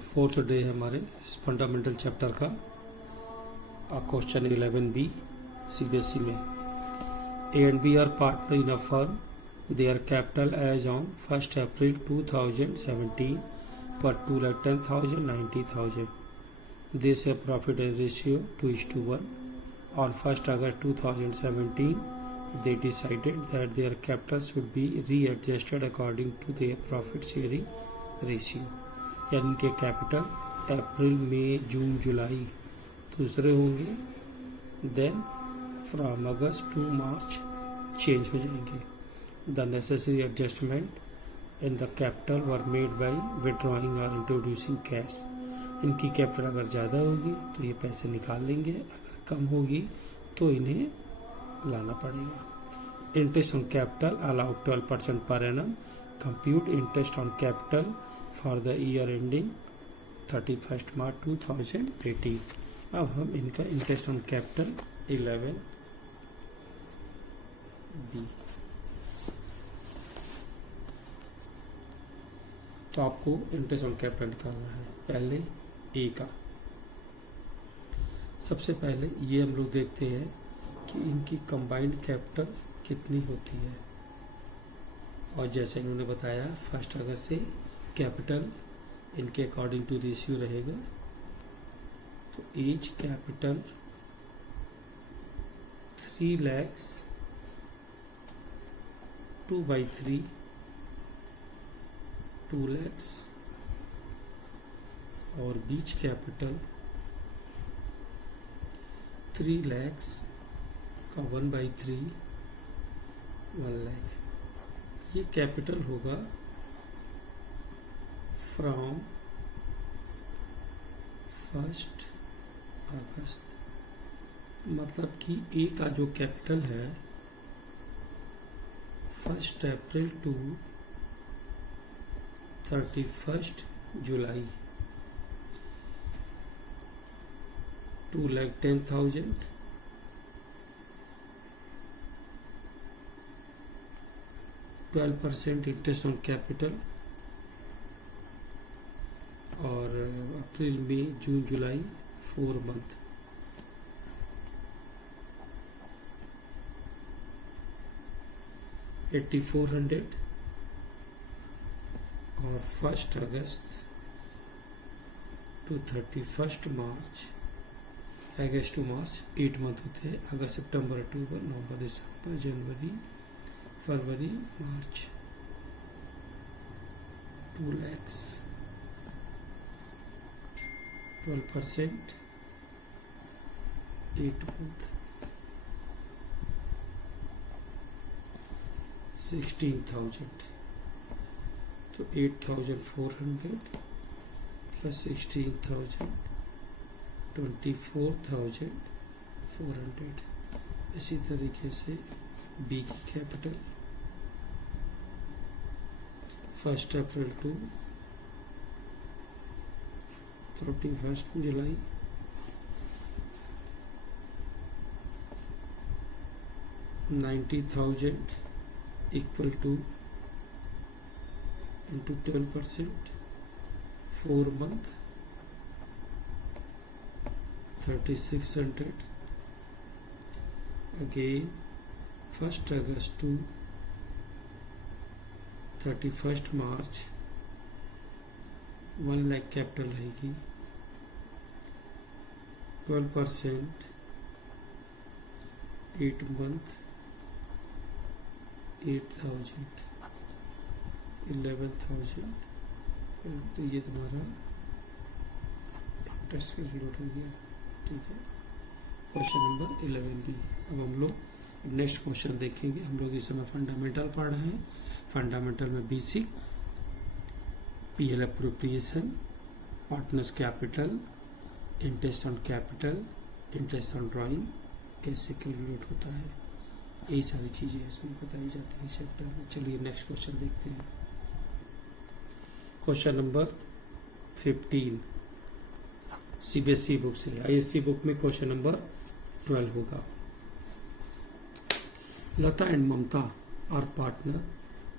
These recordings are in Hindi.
फोर्थ डे है हमारे इस फंडामेंटल चैप्टर का। क्वेश्चन 11B CBSE में A and B are partner in a firm. Their capital as on 1st April 2017 per 2,10,000 90,000. They say profit and ratio 2:1. On 1st August 2017, they decided that their capital should be readjusted according to their profit sharing ratio. यानी के कैपिटल अप्रैल मई जून जुलाई दूसरे होंगे, then from August to March change हो जाएंगे. The necessary adjustment in the capital were made by withdrawing और इंट्रोड्यूसिंग कैश. इनकी कैपिटल अगर ज़्यादा होगी तो ये पैसे निकाल लेंगे, अगर कम होगी तो इन्हें लाना पड़ेगा. Interest on capital allowed 12% per annum. Compute interest on capital for the year ending 31 मार्च 2018. अब हम इनका इंटरेस्ट ऑन कैपिटल 11B. तो आपको इंटरेस्ट ऑन कैपिटल निकालना है. पहले ए का सबसे पहले ये हम लोग देखते हैं कि इनकी कंबाइंड कैपिटल कितनी होती है. और जैसे इन्होंने बताया 1 अगस्त से कैपिटल इनके अकॉर्डिंग टू रेशियो रहेगा. तो एज कैपिटल 3 lakhs 2/3 2 lakhs और बीच कैपिटल 3 lakhs का 1/3 1 lakh. ये कैपिटल होगा फ्रॉम 1 अगस्त. मतलब कि ए का जो कैपिटल है 1 April to 31 July 2,10,000. 12% interest on capital. और अप्रैल मई जून जुलाई 4 month. $8,400 और 1 August to 31 March. August to March 8 month होते हैं. अगस्त सितंबर अक्टूबर नवंबर दिसंबर जनवरी फरवरी मार्च. 2 lakhs 12% 8 month 16,000. तो 8,400 प्लस 16,000 24,400. इसी तरीके से बी की capital 1 April to 31 July 90,000 equal to into 12% 4 month 3,600. Again 1 August to 31 March 1 lakh capital रहेगी. 12% 8 month 8,000 11,000. तो ये तुम्हारा इंटरेस्ट कैलकुलेट हो गया. ठीक है, क्वेश्चन नंबर 11B. अब हम लोग नेक्स्ट क्वेश्चन देखेंगे. हम लोग इस समय फंडामेंटल पढ़ रहे हैं. फंडामेंटल में basic, PL appropriation, partners capital, interest on capital, interest on drawing कैसे कैलकुलेट होता है, यही सारी चीजें इसमें बताई जाती है चैप्टर में. चलिए नेक्स्ट क्वेश्चन देखते हैं. क्वेश्चन नंबर 15 CBSE बुक से. ISC बुक में क्वेश्चन नंबर 12 होगा. Lata and Mamta are partner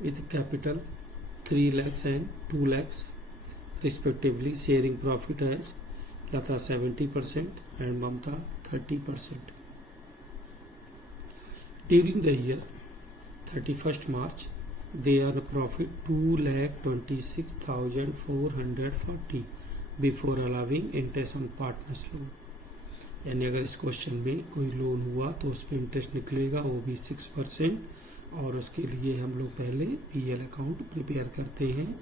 with capital 3 lakhs and 2 lakhs respectively, sharing profit as Lata 70% and Mamta 30%. During the year 31st March, they earn a profit 2,26,440 before allowing interest on partners loan. यानी अगर इस क्वेश्चन में कोई लोन हुआ तो उस पर इंटरेस्ट निकलेगा, वो भी 6%, और उसके लिए हम लोग पहले पीएल अकाउंट प्रिपेयर करते हैं।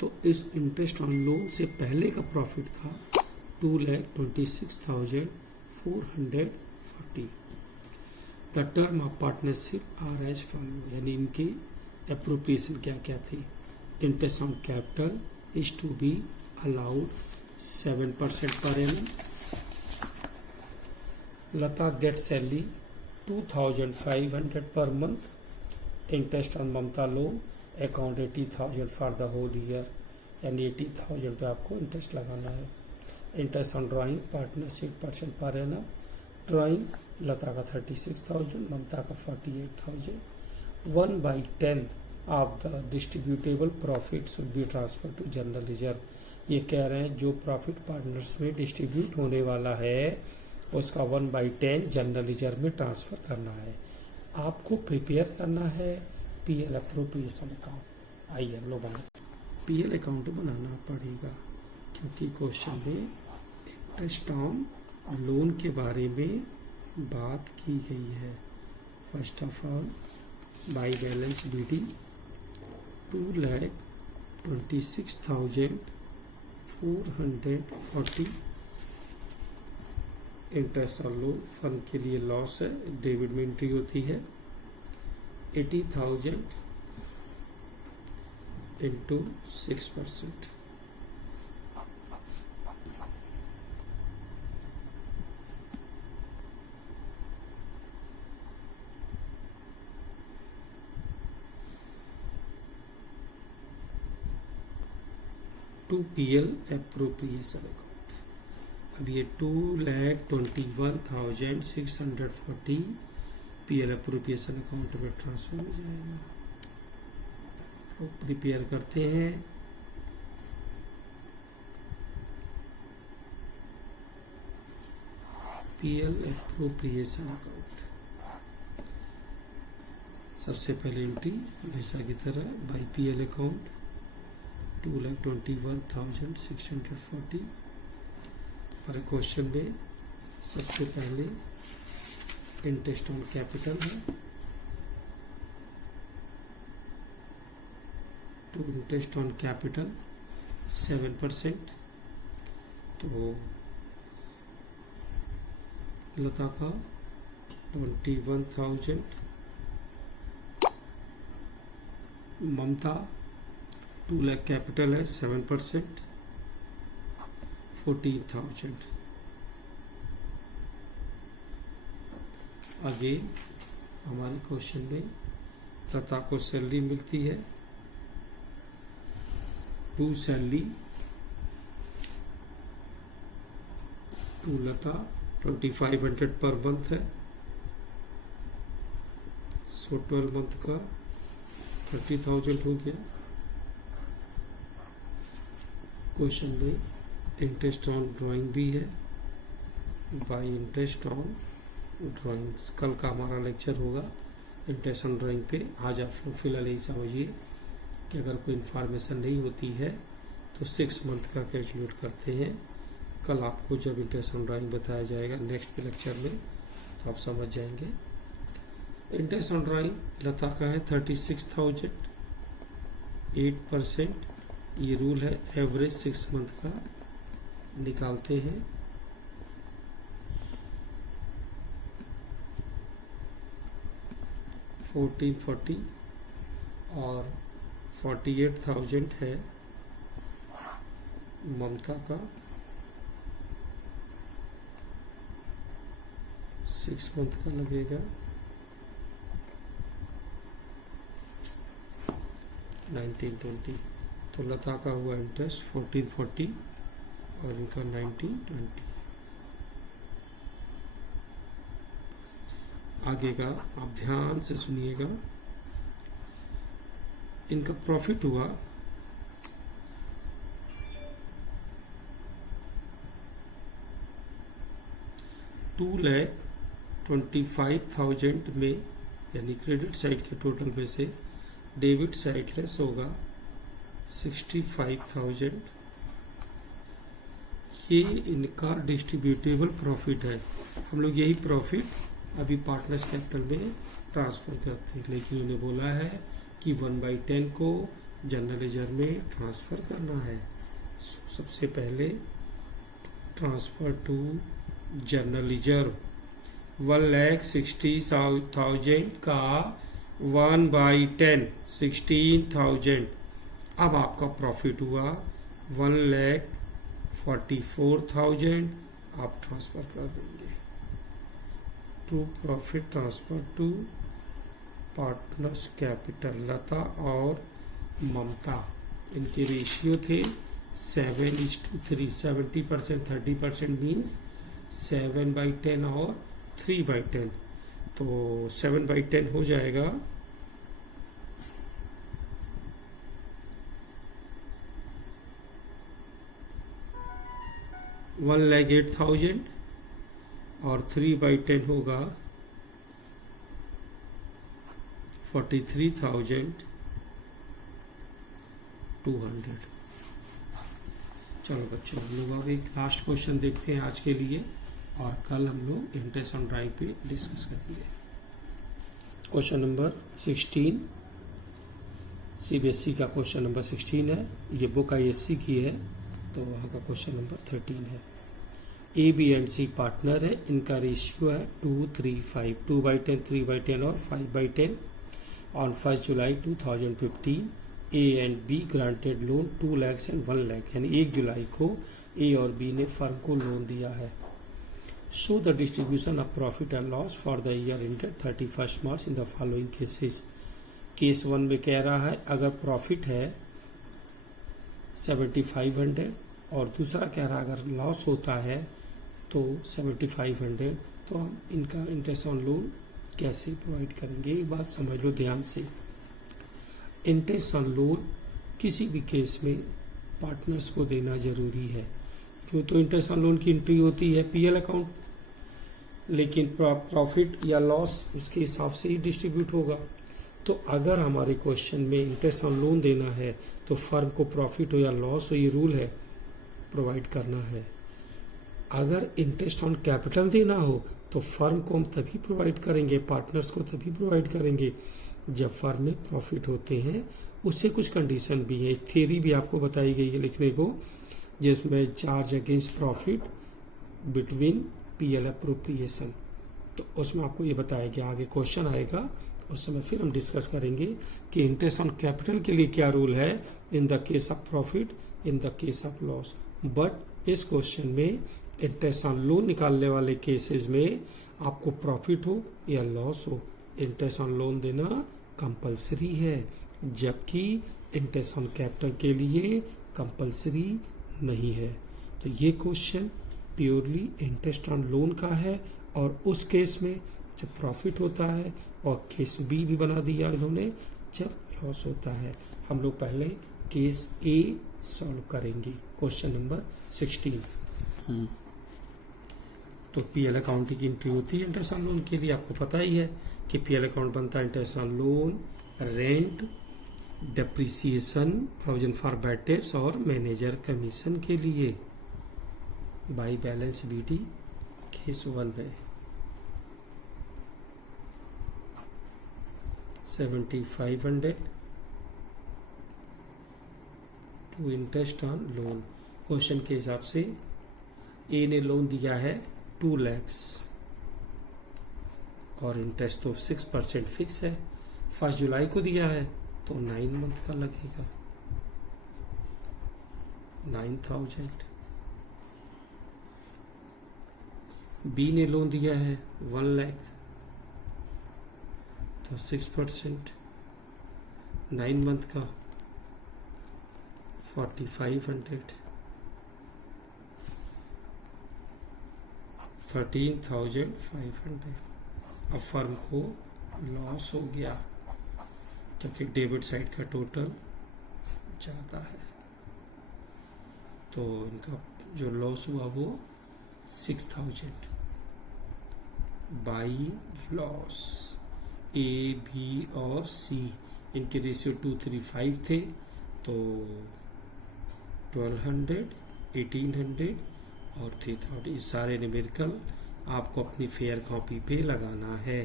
तो इस इंटरेस्ट ऑन लोन से पहले का प्रॉफिट था 2,26,440। The term of partnership are as follow, यानी इनके एप्रोप्रिएशन क्या क्या थे। Interest on capital is to be allowed 7% per annum. Lata gets salary 2,500 per month. Interest on Mamta loan account 80,000 for the whole year, यानी 80,000 पे आपको इंटरेस्ट लगाना है। Interest on drawing partner 6% per annum. Drawing लता का 36,000, ममता का 48,000। 1/10 of the distributable profit should be transfer to general reserve. ये कह रहे हैं जो प्रॉफिट पार्टनर्स में डिस्ट्रीब्यूट होने वाला है उसका 1/10 जनरल रिजर्व में ट्रांसफर करना है। आपको प्रिपेयर करना है पीएल एप्रोप्रिएशन अकाउंट। आइए हम लोग पीएल अकाउंट बनाना पड़ेगा, क्योंकि क्वेश्चन में इंटरेस्ट ऑन लोन के बारे में बात की गई है। First of all by balance BD 2,26,440। Interest on loan fund के लिए लॉस है, डेबिट में एंट्री होती है। 80,000 into 6%, to PL appropriation account. अब ये 2,21,640 पीएल एप्रोप्रिएशन अकाउंट में ट्रांसफर हो जाएगा। तो प्रिपेयर करते हैं। PL appropriation account. सबसे पहले एंट्री हमेशा की तरह बाई पीएल अकाउंट 2,21,640। और क्वेश्चन में सबसे पहले इंटरेस्ट ऑन कैपिटल है, तो इंटरेस्ट ऑन कैपिटल 7%। तो लता का 21,000, ममता 2 लाख कैपिटल है 7%, 14,000। आगे हमारे क्वेश्चन में लता को सैलरी मिलती है, 2 salary to Lata 2,500 per month है। सो 12 मंथ का 30,000 हो गया। क्वेश्चन में इंटरेस्ट ऑन ड्राइंग भी है, बाई इंटरेस्ट ऑन ड्राइंग। कल का हमारा लेक्चर होगा इंटरेस्ट ऑन ड्राइंग पे। आज आप लोग फिलहाल यही समझिए कि अगर कोई इन्फॉर्मेशन नहीं होती है तो 6 मंथ का कैलकुलेट करते हैं। कल आपको जब इंटरेस्ट ऑन ड्राइंग बताया जाएगा नेक्स्ट लेक्चर में तो आप समझ जाएंगे। इंटरेस्ट ऑन ड्राइंग लता का है 36,000, 8%। ये रूल है एवरेज 6 मंथ का निकालते हैं। $1,440 और 48,000 है ममता का। 6 मंथ का लगेगा 1920। तो लता का हुआ इंटरेस्ट 1440 और इनका 1920। आगे का आप ध्यान से सुनिएगा। इनका प्रॉफिट हुआ 2,25,000 में यानी क्रेडिट साइड के टोटल में से डेबिट साइड लेस होगा 65,000। ये इनका डिस्ट्रीब्यूटेबल प्रॉफिट है। हम लोग यही प्रॉफिट अभी पार्टनर्स कैपिटल में ट्रांसफर करते हैं, लेकिन उन्हें बोला है कि 1/10 को जनरल लेजर में ट्रांसफर करना है। सबसे पहले ट्रांसफर टू जनरल लेजर 1,60,000 का 1/10 16,000। अब आपका प्रॉफिट हुआ 1,44,000। आप ट्रांसफर कर देंगे to profit transfer to partners capital. Lata और ममता, इनके रेशियो थे 7:3। 70% 30% मीन्स 7/10 और 3/10, तो 7/10 हो जाएगा 1,08,000 और 3/10 होगा 43,200। चलो बच्चों, हम लोग अब एक लास्ट क्वेश्चन देखते हैं आज के लिए, और कल हम लोग इंटरेस्ट ऑन ड्राइव पे डिस्कस करेंगे। क्वेश्चन नंबर 16 सीबीएसई का क्वेश्चन नंबर 16 है। ये बुक आईएससी की है, तो वहाँ का क्वेश्चन नंबर 13 है। A B and C partner है, इनका रेशियो है 2:3:5, 2/10 3/10 और 5/10। On 1 July 2015 A and B granted loan 2 lakh and 1 lakh, यानी 1 जुलाई को ए और बी ने फर्म को लोन दिया है। Show the distribution of profit and loss for the year ended 31 March in the following cases. Case 1 में कह रहा है अगर प्रॉफिट है 7,500 और दूसरा कह रहा है अगर लॉस होता है तो 7,500, तो हम इनका इंटरेस्ट ऑन लोन कैसे प्रोवाइड करेंगे। एक बात समझ लो ध्यान से, इंटरेस्ट ऑन लोन किसी भी केस में पार्टनर्स को देना जरूरी है, क्यों तो इंटरेस्ट ऑन लोन की एंट्री होती है पीएल अकाउंट, लेकिन प्रॉफिट या लॉस उसके हिसाब से ही डिस्ट्रीब्यूट होगा। तो अगर हमारे क्वेश्चन में इंटरेस्ट ऑन लोन देना है तो फर्म को प्रॉफिट हो या लॉस हो, ये रूल है, प्रोवाइड करना है। अगर इंटरेस्ट ऑन कैपिटल देना हो तो फर्म को हम तभी प्रोवाइड करेंगे, पार्टनर्स को तभी प्रोवाइड करेंगे जब फर्म में प्रॉफिट होते हैं। उससे कुछ कंडीशन भी है, थ्योरी भी आपको बताई गई है लिखने को, जिसमें charge against profit between PL appropriation, तो उसमें आपको ये बताया गया। आगे क्वेश्चन आएगा उस समय फिर हम डिस्कस करेंगे कि इंटरेस्ट ऑन कैपिटल के लिए क्या रूल है in the case of profit, in the case of loss. But इस क्वेश्चन में इंटरेस्ट ऑन लोन निकालने वाले केसेस में आपको प्रॉफिट हो या लॉस हो, इंटरेस्ट ऑन लोन देना कंपलसरी है, जबकि इंटरेस्ट ऑन कैपिटल के लिए कंपलसरी नहीं है। तो ये question purely interest on loan का है, और उस केस में जब प्रॉफिट होता है, और केस बी भी बना दिया इन्होंने जब लॉस होता है। हम लोग पहले केस ए सॉल्व करेंगे, क्वेश्चन नंबर 16। तो पीएल अकाउंट की एंट्री होती है इंटरेस्ट ऑन लोन के लिए, आपको पता ही है कि पीएल अकाउंट बनता है interest on loan, rent, depreciation, provision for bad debts और मैनेजर कमीशन के लिए। बाई बैलेंस बीटी केस 1 है। 7,500 to interest on loan. Question के हिसाब से ए ने लोन दिया है 2 लाख और इंटरेस्ट तो 6% फिक्स है। 1 जुलाई को दिया है तो 9 मंथ का लगेगा 9,000। बी ने लोन दिया है 1 लाख तो 6% 9 मंथ का 4,500 13,500। अब फर्म को लॉस हो गया क्योंकि डेबिट साइड का टोटल ज्यादा है, तो इनका जो लॉस हुआ वो 6,000। By loss. ए, बी और सी इनके रेशियो 2:3:5 थे, तो 1200, 1800 और 3000 ये सारे न्यूमेरिकल आपको अपनी फेयर कॉपी पे लगाना है।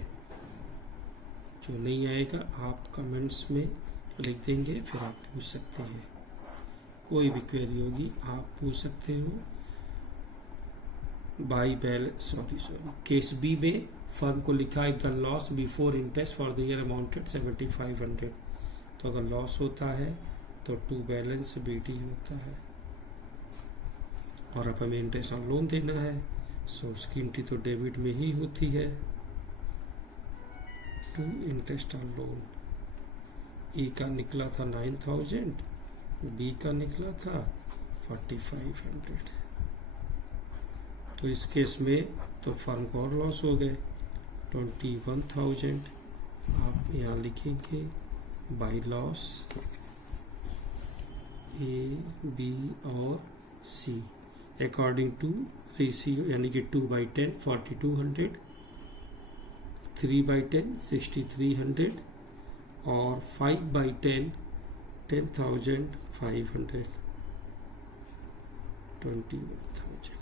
जो नहीं आएगा आप कमेंट्स में लिख देंगे, फिर आप पूछ सकते हैं। कोई भी क्वेरी होगी आप पूछ सकते हो। केस बी में फर्म को लिखा if the loss before interest for the year amounted 7500, तो अगर लॉस होता है तो टू बैलेंस BD होता है, और अब हमें इंटरेस्ट ऑन लोन देना है, सो उसकी एंट्री तो डेबिट में ही होती है। टू इंटरेस्ट ऑन लोन, ए का निकला था 9000, बी का निकला था 4500। तो इस केस में तो फर्म को और लॉस हो गए 21,000। आप यहाँ लिखेंगे बाई लॉस ए, बी और सी अकॉर्डिंग टू रेशियो, यानी कि 2/10 4200, 3/10 6300 और 5/10 10,500 21,000।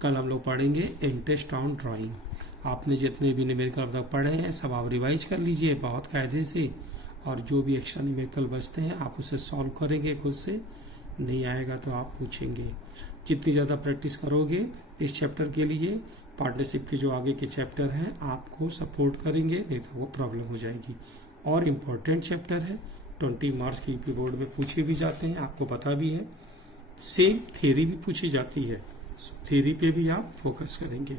कल हम लोग पढ़ेंगे इंटरेस्ट ऑन ड्राइंग। आपने जितने भी न्यूमेरिकल अब तक पढ़े हैं सब आप रिवाइज कर लीजिए बहुत कायदे से, और जो भी एक्स्ट्रा न्यूमेरिकल बचते हैं आप उसे सॉल्व करेंगे खुद से। नहीं आएगा तो आप पूछेंगे। जितनी ज़्यादा प्रैक्टिस करोगे इस चैप्टर के लिए, पार्टनरशिप के जो आगे के चैप्टर हैं आपको सपोर्ट करेंगे, नहीं तो वो प्रॉब्लम हो जाएगी। और इम्पोर्टेंट चैप्टर है, 20 मार्क्स की यूपी बोर्ड में पूछे भी जाते हैं, आपको पता भी है। सेम थ्योरी भी पूछी जाती है, थ्योरी पे भी आप फोकस करेंगे।